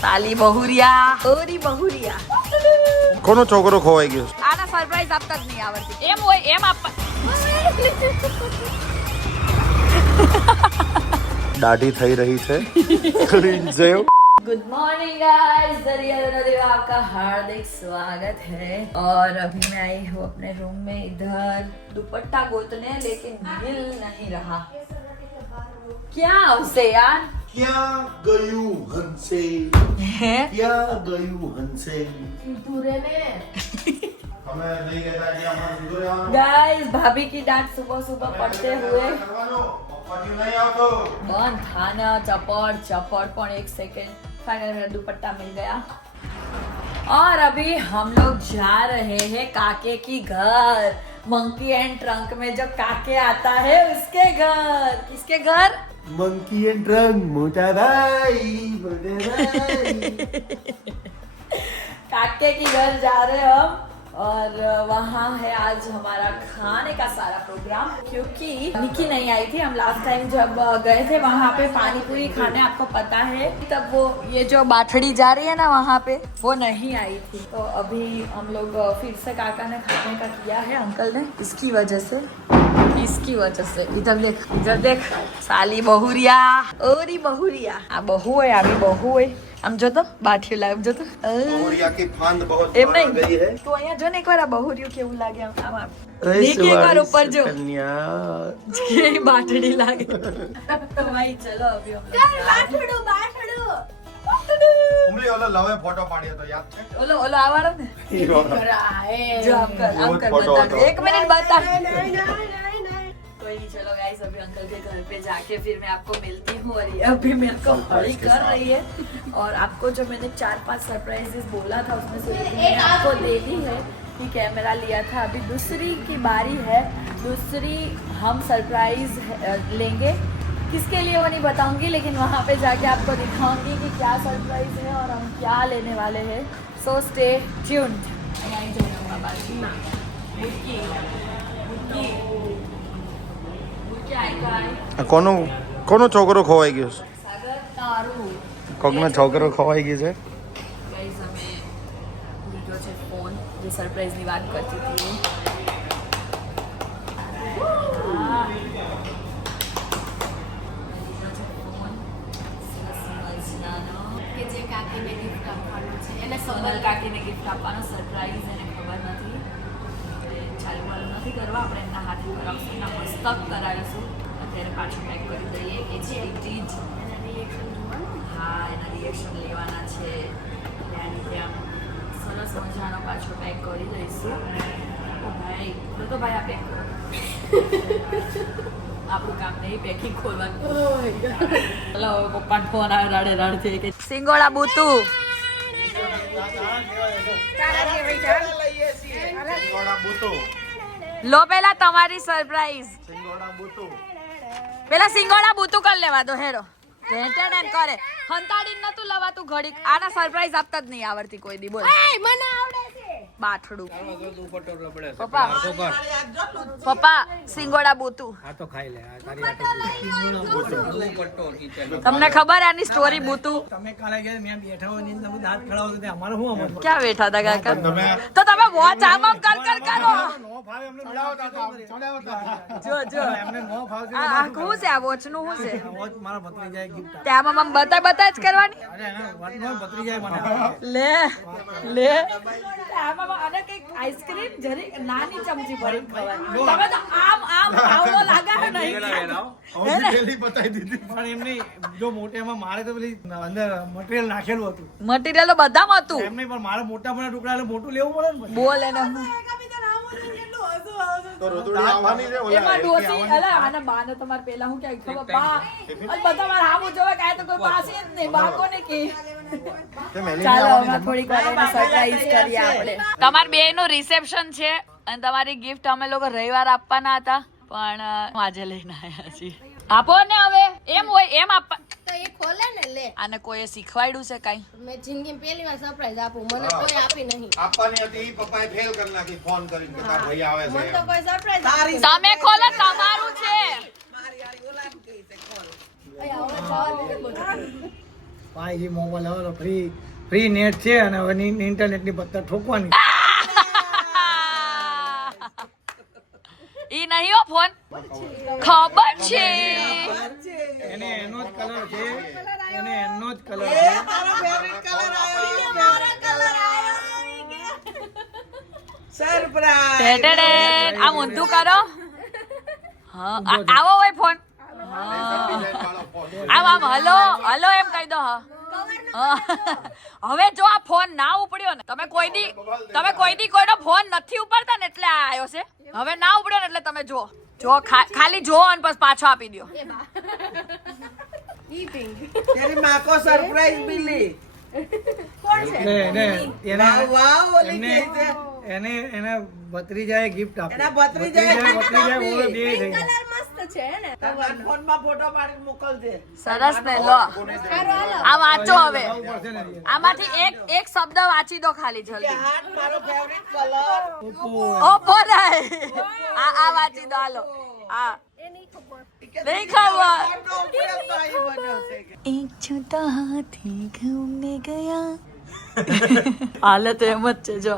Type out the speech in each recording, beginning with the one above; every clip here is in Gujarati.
સાલી બહુરિયા ઓરી બહુરિયા કોનો છોકરો ખોવાઈ ગયો છે? આના સરપ્રાઈઝ આપતા જ નહીં આવડતી એમ હોય એમ આપવા દાઢી થઈ રહી છે Cringe જેવું. गुड मॉर्निंग गाइस दरिया नदी में आपका हार्दिक स्वागत है और अभी मैं आई हूँ अपने रूम में इधर दुपट्टा गोतने लेकिन मिल नहीं रहा क्या उसे यार ક્યાં ગયું હંસે है ક્યાં ગયું હંસે અમે નહીં કહેતા કે અમારે સીધું રહેવાનું. गाइस भाभी की डांट सुबह सुबह पढ़ते हुए કરવાનું. પપ્પાજી નહીં આવતો. बंद खाना चपड़ चपड़ पर एक सेकेंड फाइनल मेरा दुपट्टा मिल गया और अभी हम लोग जा रहे हैं काके की घर मंकी एंड ट्रंक में जो काके आता है उसके घर किसके घर मंकी एंड ट्रंक मोटा भाई मोटा भाई काके के घर जा रहे हम और वहाँ है आज हमारा खाने का सारा प्रोग्राम, क्योंकि निकी नहीं आई थी। हम लास्ट टाइम जब गए थे, वहाँ पे पानी पूरी खाने आपको पता है, तब वो, ये जो बाथड़ी जा रही है ना वहाँ पे, वो नहीं आई थी। तो अभी हम लोग फिर से काका ने खाने का किया है, अंकल ने, इसकी वजह से। इसकी वजह से इधर देख इधर देख साली बहुरिया ओरी बहुरिया આ બહુ હોય આવી બહુ હોય આમ જો તો બાઠી લાવ જો તો અ. મોરિયા કી ફાંદ બહોત એમ બઢ ગઈ નહીં હે. તું અહીંયા જો ને એકવાર આ બહુર્યું કેવું લાગે આમ આમ આમ નીકળી એકવાર ઉપર જો કન્યા કેવી બાટડી લાગે તો ભાઈ ચલો અભી હમ લોગ બાઠડું બાઠડું ઉમરી ઓલો લવે ફોટો પાડ્યો તો યાદ છે ઓલો ઓલો આવાળો ને જો આમ કર આમ કર बहुत photo બતા होता एक मिनट बता कोई नहीं चलो गाइस अभी अंकल के घर पे जाके फिर मैं आपको मिलती हूँ और ये अभी मेरे को हड़ी कर रही है और आपको जो मैंने चार पांच सरप्राइजेस बोला था उसमें से एक मैंने आपको दे दी है कि कैमरा लिया था अभी दूसरी की बारी है दूसरी हम सरप्राइज लेंगे किसके लिए वो नहीं बताऊंगी लेकिन वहाँ पे जाके आपको दिखाऊंगी कि क्या सरप्राइज है और हम क्या लेने वाले हैं सो स्टे ट्यून्ड આ કોનો કોનો છોકરો ખોવાઈ ગયો છે સાગર તારું કોકનો છોકરો ખોવાઈ ગયો છે ગાઈઝ અમે લીધો છે ફોન જે સરપ્રાઈઝની વાત કરતી હતી સોનલ કાકીને ગિફ્ટ આપવાનો સરપ્રાઈઝ એને ખબર નથી. એટલે ચાલુ વાળું નથી કરવા આપણે એમના હાથે કરાવશું એના મસ્તક કરાવીશું. અત્યારે પાછું પેક કરી દઈએ. કે છે એક ચીજ. હા એના રિએક્શન લેવાના છે. ત્યાંની ત્યાં સરસ મજાનો પાછો પેક કરી દઈશું ભાઈ તો તો ભાઈ આ પેક કરો. આપણું કામ નહીં પેકિંગ ખોલવાનું. ચલો હવે પપ્પાનો ફોન આવે રાડે રાડ થઈ કે સિંગોળા બુતુ. લો પેલા તમારી સરપ્રાઈઝ પેલા સિંગોડા બુતુ કરી લેવા દો હેરો ટેન્ટેન કરે. હંતાડી નતું લવાતું ઘડીક. આના સરપ્રાઈઝ આપતા જ નહીં આવડતી કોઈ દી, બોલ. મને આવડે બાઠડું પપ્પા. પપ્પા સિંગોડા બુતુ. આ તો ખાઈ લે આ તારી હાથે તમને ખબર આની સ્ટોરી બુતુ? તમે કાલે ગયા મેં બેઠા હોય ને તમે દાંત ખડાવો તો અમારે શું ક્યાં બેઠા હતા કાકા? તો તમે વોચ આમ આમ નો ભાવે એમને જો જો. એમને નો ભાવતી આ આ છે? આ વોચનું શું છે વોચ મારા ભત્રીજાએ gift ત્યાં આમ બતા બતા જ કરવાની. અરે એના વોચ નો ભત્રીજાએ મને લે લે. આમાં આને કંઈક આઈસ્ક્રીમ જરી નાની ચમચી ભરીને ખવાય. તમે તો આમ આમ આવડો લાગે છે નહીં પણ એમને જો મોટેમાં મારે તો પેલી અંદર મટીરિયલ નાખેલું હતું. મટીરિયલ બધામાં હતું. એમને પણ મારે મોટા મોટા ટુકડા મોટું લેવું પડે ને બોલ એને તો રોતડી આવવાની છે ઓલા એમાં ડોસી અલે આને બાને તમારે પેલા હું ક્યાંક ખબર? બા અલ બધા મારા હામું જોવે કાંઈ તો કોઈ પાસે જ નહીં બા કોને કે. ચાલો આવવાની થોડીક વાર સરપ્રાઈઝ કરીએ આપણે. તમાર બે નું રિસેપ્શન છે અને તમારી ગિફ્ટ અમે લોકો રવિવાર આપવાના હતા પણ આજે લઈને આવ્યા છીએ. આપો ને હવે. એમ હોય એમ આપવા તો એ ખોલે ને લે. આને કોઈએ શીખવાડ્યું છે કાંઈ? મેં જિંદગી પહેલી વાર સરપ્રાઈઝ આપું. મને કોઈ આપી નહીં. આપવાની હતી ઈ પપ્પાએ ફેલ કરી નાખી ફોન કરીને કે તાર ભાઈ આવે મને તો કોઈ સરપ્રાઈઝ તમે ખોલો તમારું છે. જવા દે છે ફાઈવ ભાઈ મોબાઈલ હવે ફ્રી ફ્રી નેટ છે અને હવે ઇન્ટરનેટની પત્તા ઠોકવાની. ફોન? ખબર છે. એને એનો જ કલર છે. એને એનો જ કલર છે. ટેટેડેન. આમ ઊંધું કરો. હા આવો હોય ફોન. આમ આમ હલો હલો એમ કહી દો હા. હવે જો આ ફોન ના ઉપડ્યો ને તમે કોઈ દી તમે કોઈ દી કોઈનો ફોન નથી ઉપડતા ને એટલે આ આવ્યો છે. હવે ના ઉપડ્યો ને એટલે તમે જો. જો ખાલી જો અને પછી પાછો આપી દો તેરી માં સરપ્રાઈઝ મિલી કોણ છે? ને ને વાહ વાહ ઓલી કે છે. એને એને ભત્રીજાએ ગિફ્ટ આપી. એના ભત્રીજાએ ભત્રીજાએ ઓલો દે થઈ કલર મસ્ત છે ને? તમારા ફોનમાં ફોટો પાડી મોકલજે. સરસ ને લો. આ વાંચો હવે. આમાંથી એક એક શબ્દ વાંચી દો ખાલી જલ્દી. હાથ મારો ફેવરિટ કલર ઓપો નહીં. આ આ વાંચી દો હાલો. આ. નહીં ખબર. એક છૂટા હાથી ઘૂમને ગયા. હાલત એમ જ છે જો.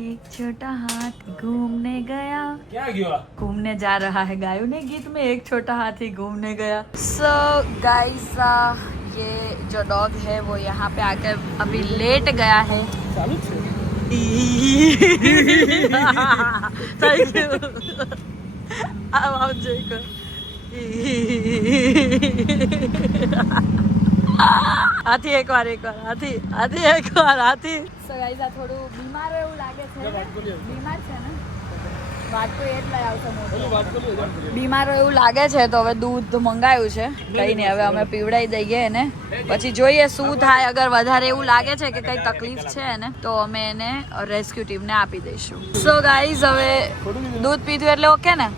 एक छोटा हाथ घूमने गया। क्या गया घूमने जा रहा है गायों ने गीत में एक छोटा हाथी घूमने गया। सो so, गाइस ये जो डॉग है वो यहाँ पे आके अभी लेट गया है। थैंक यू अब आप जय હાથી એકવાર એકવાર હાથી હાથી એક વાર હાથી. સો ગાઈસ આ થોડું બીમાર એવું લાગે છે. બીમાર છે ને? બીમાર એવું લાગે છે તો હવે દૂધ મંગાવ્યું છે. કઈ નહીં હવે અમે પીવડાવી દઈએ એને. પછી જોઈએ શું થાય. અગર વધારે એવું લાગે છે કે કઈ તકલીફ છે એને તો અમે એને રેસ્ક્યુ ટીમને આપી દઈશું. સો ગાઈઝ હવે દૂધ પીધું એટલે ઓકે ને?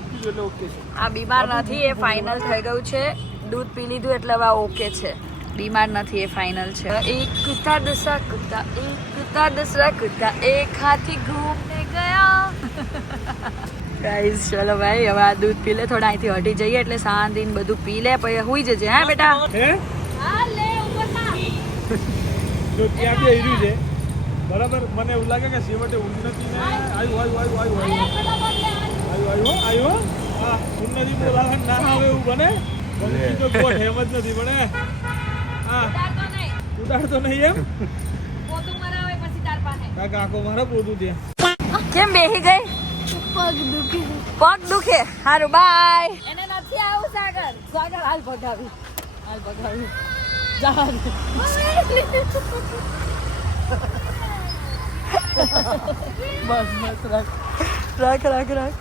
આ બીમાર નથી એ ફાઇનલ થઈ ગયું છે. દૂધ પી લીધું એટલે હવે ઓકે છે. બીમાર નથી એ ફાઇનલ છે. એક કુત્તા દસરા કુત્તા એક કુતા દસરા કુતા એક હાથી ઘૂમને ગયા. ગાઈઝ ચલો ભાઈ હવે આ દૂધ પી લે થોડા અહીંથી હટી જઈએ એટલે શાંતિને બધું પી લે પછી હુઈ જજે હા બેટા? હે? હા લે જો ત્યાં બી આવ્યું છે. બરાબર? મને એવું લાગે કે છેવટે ઉન્નતિ ને. આવ્યું આવ્યું આવ્યું આવ્યું આવ્યું આવ્યું હા ઉન્નતિ બોલાવા ના આવે એવું બને. બને તો કોઈ હેમ જ નથી બને ઉડાડતો નહીં. એમ? કાકા મારા પોતું ત્યાં. કેમ બેહી ગઈ? પગ દુખી. પગ દુખે? હારું બાય. એને નથી આવું સાગર. સાગર હાલ ભગાવી. હાલ ભગાવી. બસ બસ રાખ. રાખ રાખ રાખ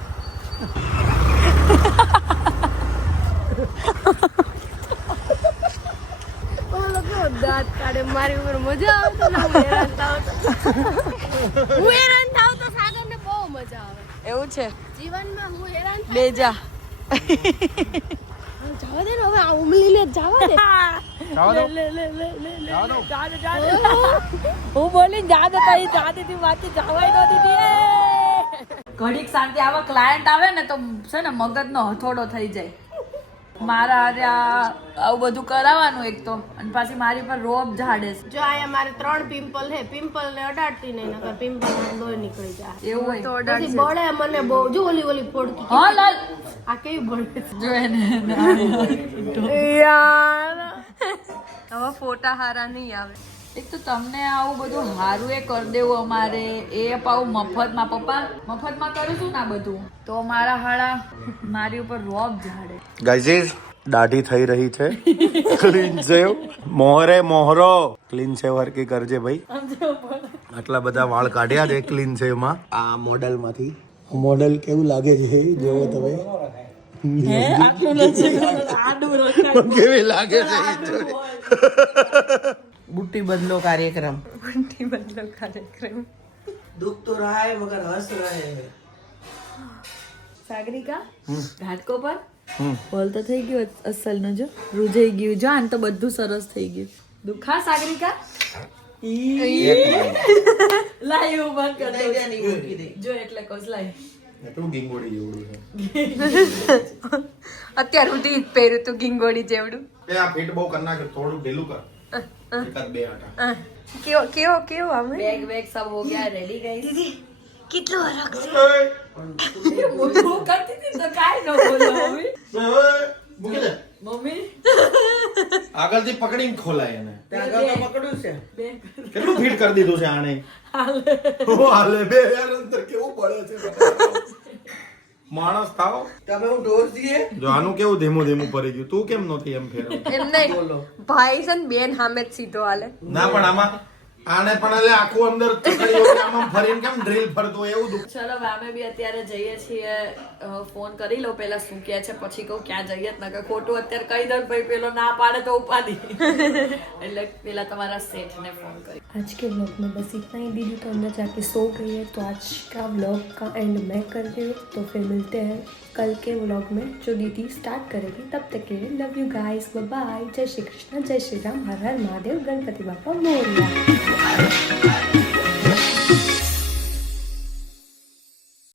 ઓલો કેવો દાંત કાઢે મારી ઉપર મજા આવતો ના હું હેરાન થાવ તો. હું હેરાન થાવ તો સાગરને બહુ મજા આવે. એવું છે? જીવનમાં હું હેરાન બેજા બે જા. જવા દે ને હવે આ ઉમલીને જવા દે. લે લે લે લે લે લે જા દે જા દે. હું બોલી જા દે તારી જા દીધી વાતી જવાય ન દીધી ઘડીક શાંતિ આવા ક્લાયન્ટ આવે ને તો છે ને મગજનો હથોડો થઈ જાય. મારા હારે આવું બધું કરાવવાનું એક તો. અને પાછી મારી પર રોબ ઝાડે છે. જો અહીંયા મારે ત્રણ પિમ્પલ હે પિમ્પલ ને અડાડતી નહીં નકર પિમ્પલ લોહી નીકળી જાય. એવું હોય. તો અડાડતી બળે મને બહુ જો ઓલી ઓલી ફોડકી હા લાલ. આ કેવી બળે જો એને યાર. હવે ફોટા હારા નહીં આવે. એક તો તમને આવું બધું હારું એ કરી દેવું અમારે. એ પાવું મફતમાં. પપ્પા મફતમાં કરીશું ને આ બધું? તો મારા હાળા મારી ઉપર રોબ ઝાડે. ગાઈઝીસ દાઢી થઈ રહી છે. ક્લીન સેવ મોહરે મોહરો. ક્લીન સેવ હરકી કરજે ભાઈ. આટલા બધા વાળ કાઢ્યા છે ક્લીન સેવમાં આ મોડલમાંથી. મોડલ કેવું લાગે છે? જોવો તમે. કેવી લાગે છે બુટ્ટી બદલો કાર્યક્રમ. બુટ્ટી બદલો કાર્યક્રમ. દુઃખ તો રહા હે મગર હસ રહે. હે સાગરિકા ઘાટકો પર? બોલ તો થઈ ગયો અસલ નો જો. રૂજાઈ ગયું. જો આન તો બધું સરસ થઈ ગયું. દુખા. સાગરિકા? લાઈ ઊભા કર એટલે કોસ લાઈ તું ગિંગોડી જેવડું અત્યાર સુધી પહેર્યું તું ગિંગોડી જેવડું. આ ફિટ બહુ કર નાખ્યું થોડું ઢીલું કર. એકાદ બે આટા અ, કેવો કેવો કેવો આમે बैग वैग सब हो गया रेडी गई કેટલો હરખ वो करती थी तो काय न बोलो मम्मी મૂકી દે मम्मी આગળથી પકડીને ખોલાય એને ત્યાં આગળ તો પકડ્યું છે કેટલું ફીટ કરી દીધું છે આને ઓ, હાલે બે યાર અંદર કેવું પડે છે માણસ થાવ તમે હું ડોઝ દઈએ જો આનું કેવું ધીમું ધીમું પડી ગયું? તું કેમ નથી એમ ફેરવ? એમ નહીં ભાઈ છે ને બેન હામે જ સીધો હાલે. ના પણ આમાં આને પણ એટલે આખું અંદર આમાં ફરીને કેમ ડ્રીલ ફરતો એવું દુઃખ. ચલો હવે અમે બી અત્યારે જઈએ છીએ ફોન કરી લો પેલા શું કહે છે પછી કહું ક્યાં જઈએ જ નકર ખોટું અત્યારે કહી દઉં ભાઈ પેલો ના પાડે તો ઉપાડી એટલે પેલા તમારા શેઠને ફોન કરી आज के व्लॉग में बस इतना ही दीदी तो अंदर जाके सो गई है तो आज का व्लॉग का एंड मैं कर रही हूँ तो फिर मिलते हैं कल के व्लॉग में जो दीदी स्टार्ट करेगी तब तक के लिए लव यू गाइस बाय जय श्री कृष्ण जय श्री राम हर हर महादेव गणपति बापा मोरया